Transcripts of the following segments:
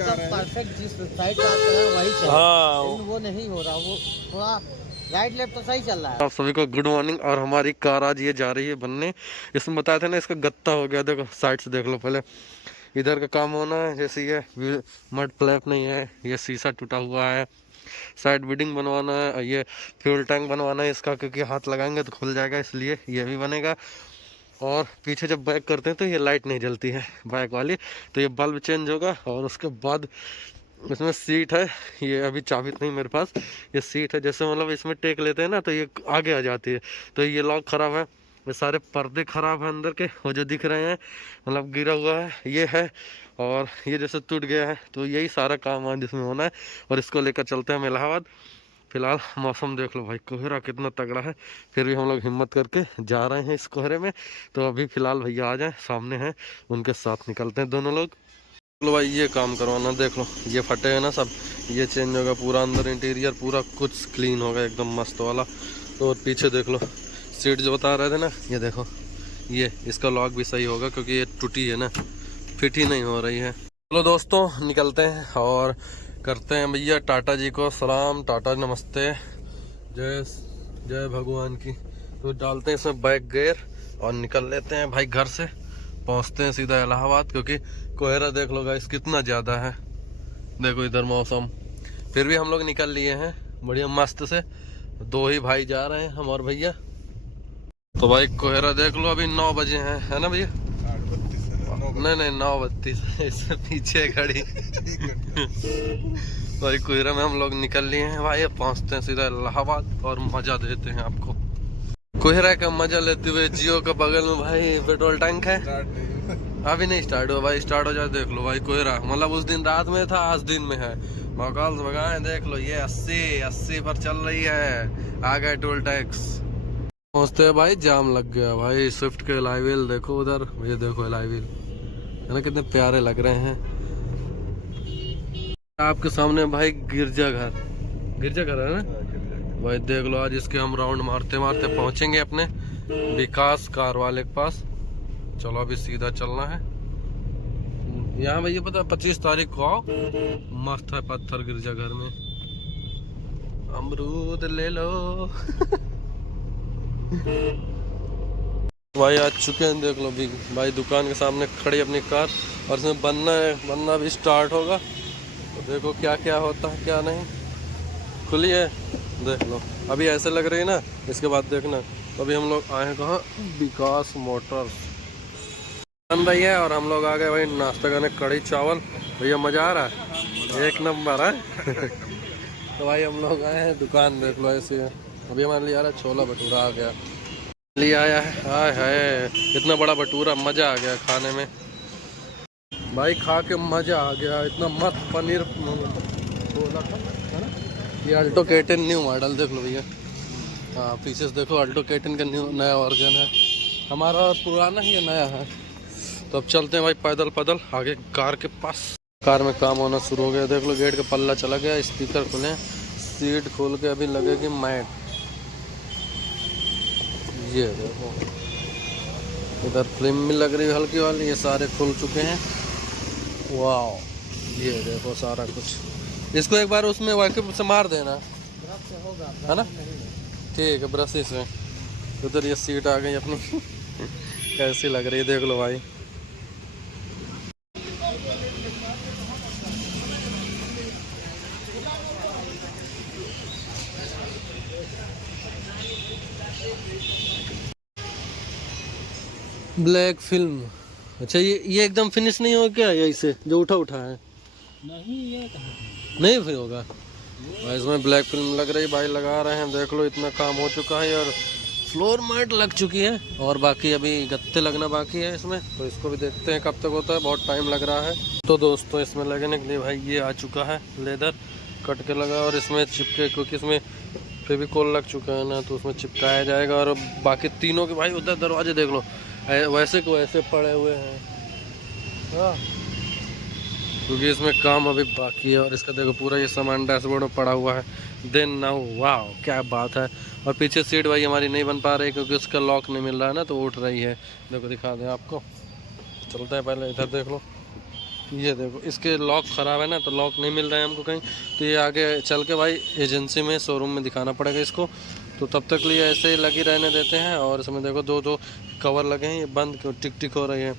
एकदम परफेक्ट जिस साइड का आप चला वही चल, हाँ लेकिन वो नहीं हो रहा, वो थोड़ा राइट लेफ्ट तो सही चल रहा है। आप सभी को गुड मॉर्निंग। और हमारी कार आज ये जा रही है बनने। इसमें बताया था ना, इसका गत्ता हो गया। देखो साइड से देख लो पहले, इधर का काम होना है। जैसे ये मड फ्लैप नहीं है, ये शीशा टूटा हुआ है। साइड बिडिंग बनवाना है, ये फ्यूल टैंक बनवाना है इसका, क्योंकि हाथ लगाएंगे तो खुल जाएगा, इसलिए ये भी बनेगा। और पीछे जब बैक करते हैं तो ये लाइट नहीं जलती है बाइक वाली, तो ये बल्ब चेंज होगा। और उसके बाद इसमें सीट है, ये अभी चाबी नहीं मेरे पास। ये सीट है, जैसे मतलब इसमें टेक लेते हैं ना तो ये आगे आ जाती है। तो ये लॉक खराब है, ये सारे पर्दे खराब हैं अंदर के, वो जो दिख रहे हैं मतलब गिरा हुआ है ये है। और ये जैसे टूट गया है, तो यही सारा काम है जिसमें होना है। और इसको लेकर चलते हैं हम इलाहाबाद। फिलहाल मौसम देख लो भाई, कोहरा कितना तगड़ा है। फिर भी हम लोग हिम्मत करके जा रहे हैं इस कोहरे में। तो अभी फिलहाल भैया आ जाए, सामने हैं, उनके साथ निकलते हैं दोनों लोग। लो भाई, ये काम करवाना, देख लो ये फटे हैं ना सब, ये चेंज होगा पूरा। अंदर इंटीरियर पूरा कुछ क्लीन होगा एकदम मस्त वाला। और पीछे देख लो सीट जो बता रहे थे ना, ये देखो, ये इसका लॉक भी सही होगा, क्योंकि ये टूटी है ना, फिट ही नहीं हो रही है। चलो दोस्तों निकलते हैं और करते हैं भैया टाटा जी को सलाम। टाटा नमस्ते, जय जय भगवान की। तो डालते हैं इसमें बैक गियर और निकल लेते हैं भाई घर से। पहुंचते हैं सीधा इलाहाबाद, क्योंकि कोहरा देख लो गाइस कितना ज़्यादा है। देखो इधर मौसम, फिर भी हम लोग निकल लिए हैं बढ़िया मस्त से। दो ही भाई जा रहे हैं, हम और भैया। तो भाई कोहरा देख लो, अभी 9 बजे हैं, है ना भैया? नहीं नहीं 9:32 इससे पीछे घड़ी। भाई कोहरा में हम लोग निकल लिए हैं भाई। पहुंचते हैं सीधा इलाहाबाद और मजा देते हैं आपको। कोहरा का मजा लेते हुए जियो का बगल में भाई पेट्रोल टैंक है। अभी नहीं स्टार्ट हुआ भाई, स्टार्ट हो जाए देख लो भाई कोहरा। मतलब उस दिन रात में था, आज दिन में है। मौकाल भगाए देख लो, ये 80 पर चल रही है। आ गए टोल टैक्स। पहुंचते हैं भाई, जाम लग गया भाई। स्विफ्ट के एलॉय व्हील देखो उधर, ये देखो एलॉय व्हील है ना, कितने प्यारे लग रहे हैं। आपके सामने भाई गिरजाघर, गिरजाघर है ना भाई। देख लो आज इसके हम राउंड मारते मारते पहुंचेंगे अपने विकास कार वाले के पास। चलो अभी सीधा चलना है यहाँ भैया। पता 25 तारीख को आओ, मस्त है पत्थर गिरजाघर में। अमरूद ले लो। भाई आ चुके हैं, देख लो भी भाई दुकान के सामने खड़ी अपनी कार। और इसमें बनना है, बनना भी स्टार्ट होगा। तो देखो क्या क्या होता है क्या नहीं। खुली है देख लो, अभी ऐसे लग रही है ना, इसके बाद देखना। तो अभी हम लोग आए हैं कहाँ, विकास मोटर्स बन रही है। और हम लोग आ गए भाई नाश्ता करने, कढ़ी चावल। भैया मजा आ रहा है, एक नंबर है। तो भाई हम लोग आए हैं, दुकान देख लो ऐसी है। अभी हमारे लिए आ रहा है छोला भटूरा आ गया, लिए आया है। हाय हाय इतना बड़ा भटूरा, मजा आ गया खाने में भाई। खा के मजा आ गया, इतना मस्त पनीर बोला था है ना। ये अल्टो केटन न्यू मॉडल देख लो भैया। हाँ पीसेस देखो, अल्टो केटन का न्यू नया वर्जन है। हमारा पुराना ही नया है। तो अब चलते हैं भाई पैदल पैदल आगे कार के पास। कार में काम होना शुरू हो गया, देख लो गेट का पल्ला चला गया, स्पीकर खुले, सीट खोल के अभी लगेगी मैट। ये देखो इधर फिल्म भी लग रही है हल्की वाली, ये सारे खुल चुके हैं। वाह ये देखो सारा कुछ। इसको एक बार उसमें वैक्यूम से मार देना, है ना? ठीक है, ब्रश से। उधर ये सीट आ गई अपनी। कैसी लग रही है देख लो भाई। ब्लैक फिल्म, अच्छा ये एकदम फिनिश नहीं हो क्या? यही से जो उठा उठा है नहीं, ये नहीं फिर होगा भाई। इसमें ब्लैक फिल्म लग रही भाई, लगा रहे हैं देख लो। इतना काम हो चुका है और फ्लोर मैट लग चुकी है, और बाकी अभी गत्ते लगना बाकी है इसमें। तो इसको भी देखते हैं कब तक होता है, बहुत टाइम लग रहा है। तो दोस्तों इसमें लगने के लिए भाई ये आ चुका है, लेदर कट के लगा, और इसमें चिपके, क्योंकि इसमें फेविकोल लग चुका है ना, तो उसमें चिपकाया जाएगा। और बाकी तीनों के भाई उधर दरवाजे देख लो, वैसे को वैसे पड़े हुए हैं। हाँ क्योंकि इसमें काम अभी बाकी है। और इसका देखो पूरा ये सामान डैशबोर्ड में पड़ा हुआ है। देन नाउ वाह क्या बात है। और पीछे सीट भाई हमारी नहीं बन पा रही, क्योंकि उसका लॉक नहीं मिल रहा है ना, तो उठ रही है। देखो दिखा दें आपको, चलते हैं पहले इधर देख लो। ये देखो इसके लॉक ख़राब है ना, तो लॉक नहीं मिल रहा है हमको कहीं, तो ये आगे चल के भाई एजेंसी में शोरूम में दिखाना पड़ेगा इसको। तो तब तक लिए ऐसे ही लगी रहने देते हैं। और इसमें देखो दो दो कवर लगे हैं, ये बंद क्यों टिक टिक हो रही है।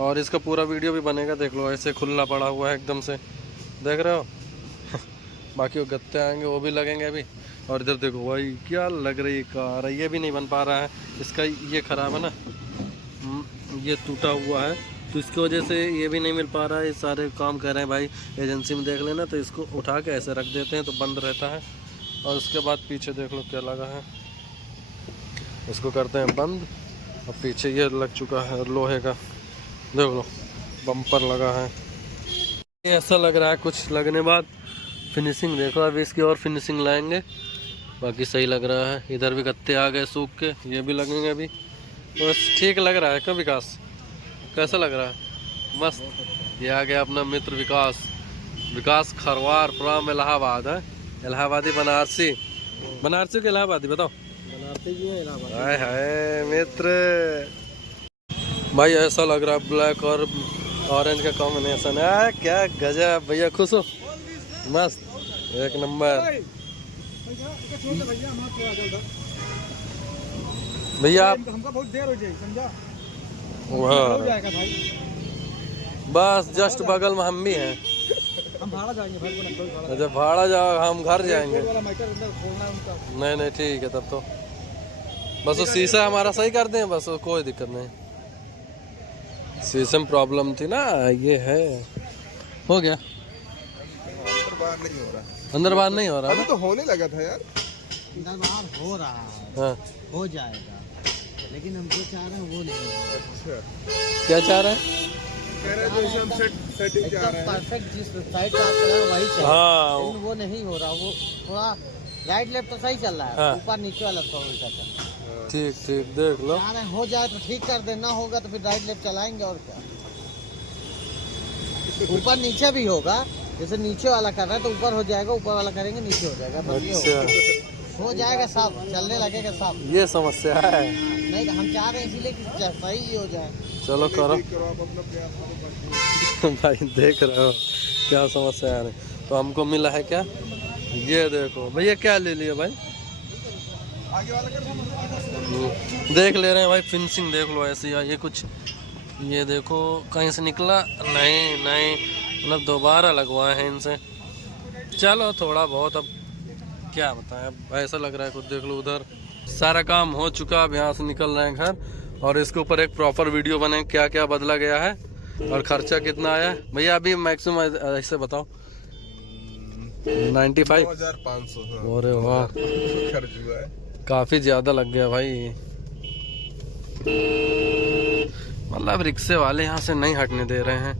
और इसका पूरा वीडियो भी बनेगा, देख लो ऐसे खुला पड़ा हुआ है एकदम से, देख रहे हो। बाकी वो गत्ते आएंगे वो भी लगेंगे अभी। और इधर देखो भाई क्या लग रही है कार, ये भी नहीं बन पा रहा है, इसका ये ख़राब है ना, ये टूटा हुआ है, तो इसकी वजह से ये भी नहीं मिल पा रहा है। सारे काम कर रहे हैं भाई एजेंसी में, देख लेना। तो इसको उठा के ऐसे रख देते हैं तो बंद रहता है। और उसके बाद पीछे देख लो क्या लगा है, इसको करते हैं बंद। और पीछे ये लग चुका है लोहे का, देख लो बम्पर लगा है। ऐसा लग रहा है कुछ लगने बाद फिनिशिंग देखो, अभी इसकी और फिनिशिंग लाएंगे। बाकी सही लग रहा है। इधर भी गत्ते आ गए सूख के, ये भी लगेंगे अभी। बस ठीक लग रहा है। क्यों विकास, कैसा लग रहा है? मस्त। ये आ गया अपना मित्र विकास, विकास खरवार फ्रॉम इलाहाबाद है, इलाहाबादी बनारसी, बनारसी के इलाहाबादी बताओ। बनारसी भी है इलाहाबाद। हाय हाय मित्र भाई, ऐसा लग रहा है ब्लैक और ऑरेंज का कॉम्बिनेशन है, क्या गजब। भैया खुश हो? मस्त, एक नंबर। भैया आप हमको बहुत देर हो जाएगी, समझा? वाह, जाएगा भाई। बस जस्ट बगल में हम भी हैं। हम भाड़ा जाएंगे भाई। अच्छा भाड़ा जाओ, हम घर जाएंगे। वाला माइकर अंदर खोलना है उनका। नहीं नहीं ठीक है तब तो। बस वो शीशा हमारा सही कर दें, बस वो कोई दिक्कत नहीं। शीशे में प्रॉब्लम थी ना, ये है। हो गया, अंदर बाहर नहीं हो रहा। अंदर बाहर नहीं हो रहा अभी ना? तो होने लगा था यार। अंदर बाहर हो रहा है, हाँ हो जाएगा, लेकिन हम जो चाह रहे हैं वो नहीं हो रहा। अच्छा, क्या चाह रहे हैं? कह रहे हैं जैसे हम सेटिंग चाह रहे हैं। परफेक्ट जिस साइड का आप चला रहे हैं वही चाहिए, हाँ लेकिन वो नहीं हो रहा। वो थोड़ा राइट लेफ्ट तो सही चल रहा है, हाँ। ऊपर नीचे वाला थोड़ा उल्टा चल रहा है। ठीक ठीक देख लो। चाह रहे हैं हो जाए तो ठीक कर देना, होगा तो फिर राइट लेफ्ट चलाएंगे और क्या। ऊपर नीचे भी होगा, जैसे नीचे वाला कर रहा है तो ऊपर हो जाएगा, ऊपर वाला करेंगे नीचे हो जाएगा, बस ये अच्छा हो जाएगा, साफ चलने लगेगा साफ। ये समस्या है। नहीं हम चाह रहे हैं इसीलिए कि सही ही हो जाए। चलो करो ठीक करो आप अपना प्रयास करो। भाई, देख रहे हो क्या समस्या है। तो हमको मिला है क्या, ये देखो भैया क्या ले लिए भाई, आगे वाला कर। देख ले रहे हैं भाई। फिनिशिंग देख लो ऐसी है ये कुछ, ये देखो कहीं से निकला नहीं नहीं, मतलब दोबारा लगवाए हैं इनसे। चलो थोड़ा बहुत, अब क्या बताएं, अब ऐसा लग रहा है कुछ। देख लो उधर सारा काम हो चुका, अब यहाँ से निकल रहे हैं घर। और इसके ऊपर एक प्रॉपर वीडियो बने क्या क्या बदला गया है और खर्चा कितना आया है। भैया अभी मैक्सिमम ऐसे बताओ। 95। 2500। अरे वाह, खर्च हुआ है। काफ़ी ज़्यादा लग गया भाई। मतलब रिक्शे वाले यहाँ से नहीं हटने दे रहे हैं।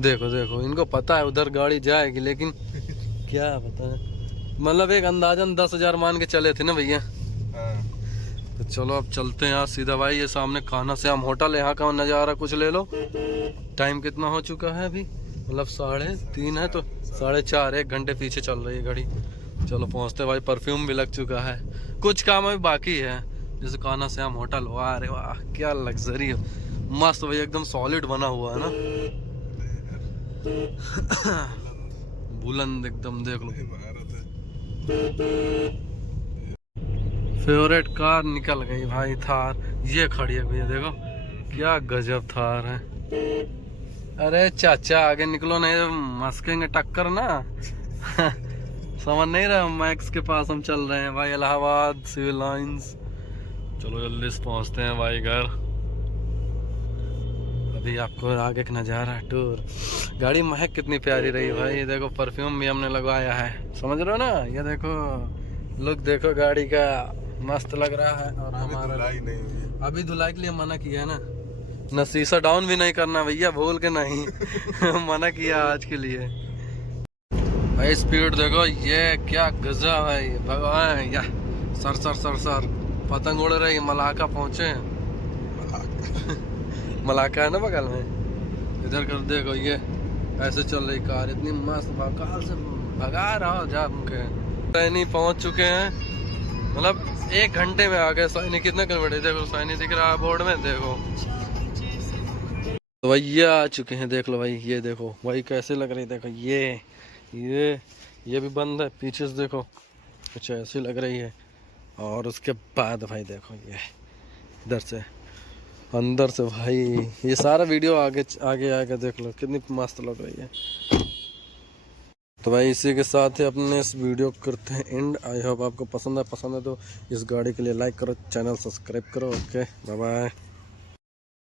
देखो देखो इनको पता है उधर गाड़ी जाएगी, लेकिन क्या बताएं, मतलब एक अंदाजन 10,000 मान के चले थे ना भैया। हाँ। तो चलो अब चलते हैं यहाँ सीधा भाई। ये सामने खाना श्याम होटल, यहाँ का नज़ारा कुछ ले लो। टाइम कितना हो चुका है अभी, मतलब 3:30 है, तो 4:30, 1 घंटे पीछे चल रही है घड़ी। चलो पहुँचते भाई। परफ्यूम भी लग चुका है, कुछ काम अभी बाकी है, जैसे खाना श्याम होटल। वाह अरे वाह क्या लग्जरी है, मस्त भाई, एकदम सॉलिड बना हुआ है ना। बुलंद एकदम, देख लो। फेवरेट कार निकल गई भाई, थार। ये खड़ी है भैया, देखो क्या गजब थार है। अरे चाचा आगे निकलो, नहीं तो मस्केंगे टक्कर ना। समझ नहीं रहे, मैक्स के पास हम चल रहे हैं भाई, इलाहाबाद सिविल लाइंस। चलो जल्दी से पहुंचते हैं भाई घर। अभी आपको आगे का नज़ारा टूर। गाड़ी महक कितनी प्यारी रही भाई, देखो परफ्यूम भी हमने लगवाया है, समझ रहे हो ना। ये देखो लुक देखो गाड़ी का, मस्त लग रहा है। और हमारा अभी धुलाई के लिए मना किया है ना शीशा डाउन भी नहीं करना भैया, भूल के नहीं। मना किया आज के लिए भाई। स्पीड देखो, ये क्या गजब है भगवान। या सर सर सर सर पतंग उड़ रही, मलाका पहुंचे। मलाका है ना बगल में। इधर कर देखो, ये ऐसे चल रही कार, इतनी मस्त कार से भगा रहा हो जा के। सैनी पहुंच चुके हैं, मतलब 1 घंटे में आ गए। सैनी कितने किलोमीटर, देखो सैनी दिख रहा है बोर्ड में, देखो तो भाई ये आ चुके हैं, देख लो भाई, ये देखो भाई कैसे लग रही है, देखो ये भी बंद है, पीछे से देखो कुछ ऐसी लग रही है। और उसके बाद भाई देखो ये इधर से अंदर से भाई, ये सारा वीडियो आगे आगे आगे देख लो कितनी मस्त लग रही है। तो भाई इसी के साथ ही अपने इस वीडियो को करते हैं एंड। आई होप आपको पसंद है तो इस गाड़ी के लिए लाइक करो, चैनल सब्सक्राइब करो। Okay bye bye.